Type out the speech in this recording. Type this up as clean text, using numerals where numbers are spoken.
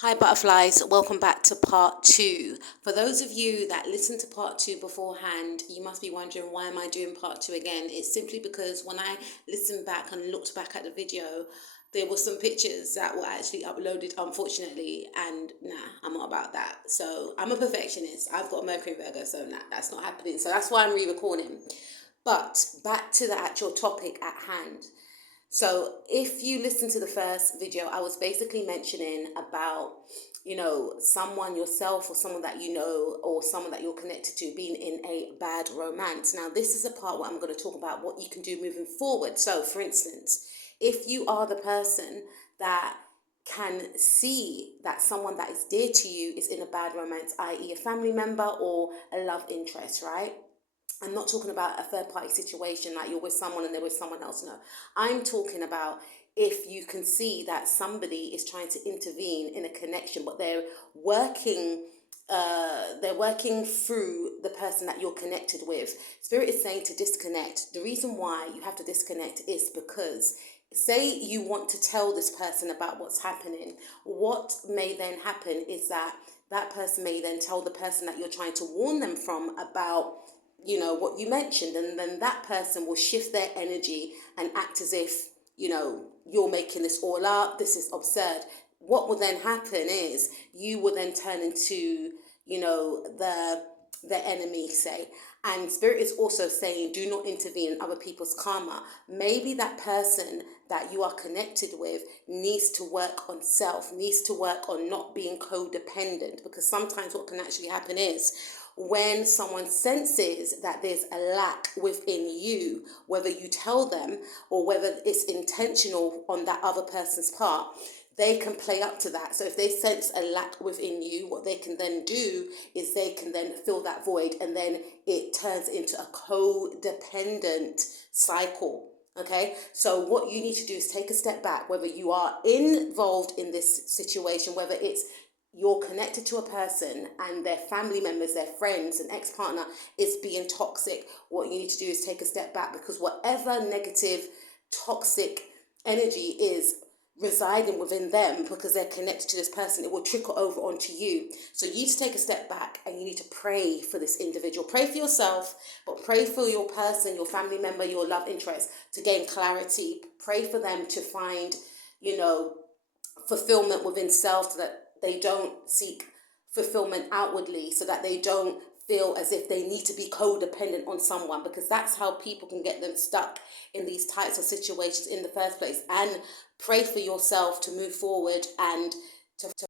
Hi butterflies, welcome back to part 2. For those of you that listened to part 2 beforehand, you must be wondering why am I doing part 2 again. It's simply because when I listened back and looked back at the video, there were some pictures that were actually uploaded unfortunately, and I'm not about that. So I'm a perfectionist. I've got a Mercury in Virgo, so that's not happening. So that's why I'm re-recording. But back to the actual topic at hand. So if you listen to the first video, I was basically mentioning about, someone yourself or someone that you know or someone that you're connected to being in a bad romance. Now, this is a part where I'm going to talk about what you can do moving forward. So, for instance, if you are the person that can see that someone that is dear to you is in a bad romance, i.e. a family member or a love interest, right? I'm not talking about a third party situation like you're with someone and they're with someone else. No, I'm talking about if you can see that somebody is trying to intervene in a connection, but working they're working through the person that you're connected with. Spirit is saying to disconnect. The reason why you have to disconnect is because say you want to tell this person about what's happening. What may then happen is that that person may then tell the person that you're trying to warn them from about what you mentioned, and then that person will shift their energy and act as if you're making this all up, this is absurd. What will then happen is you will then turn into the enemy, say. And spirit is also saying do not intervene in other people's karma. Maybe that person that you are connected with needs to work on self, needs to work on not being codependent, because sometimes what can actually happen is when someone senses that there's a lack within you, whether you tell them or whether it's intentional on that other person's part, they can play up to that. So if they sense a lack within you, what they can then do is they can then fill that void, and then it turns into a codependent cycle. Okay, so what you need to do is take a step back, whether you are involved in this situation, whether it's you're connected to a person and their family members, their friends, an ex-partner is being toxic. What you need to do is take a step back, because whatever negative, toxic energy is residing within them, because they're connected to this person, it will trickle over onto you. So you need to take a step back and you need to pray for this individual. Pray for yourself, but pray for your person, your family member, your love interest, to gain clarity. Pray for them to find, fulfillment within self, so that they don't seek fulfillment outwardly, so that they don't feel as if they need to be codependent on someone, because that's how people can get them stuck in these types of situations in the first place. And pray for yourself to move forward and to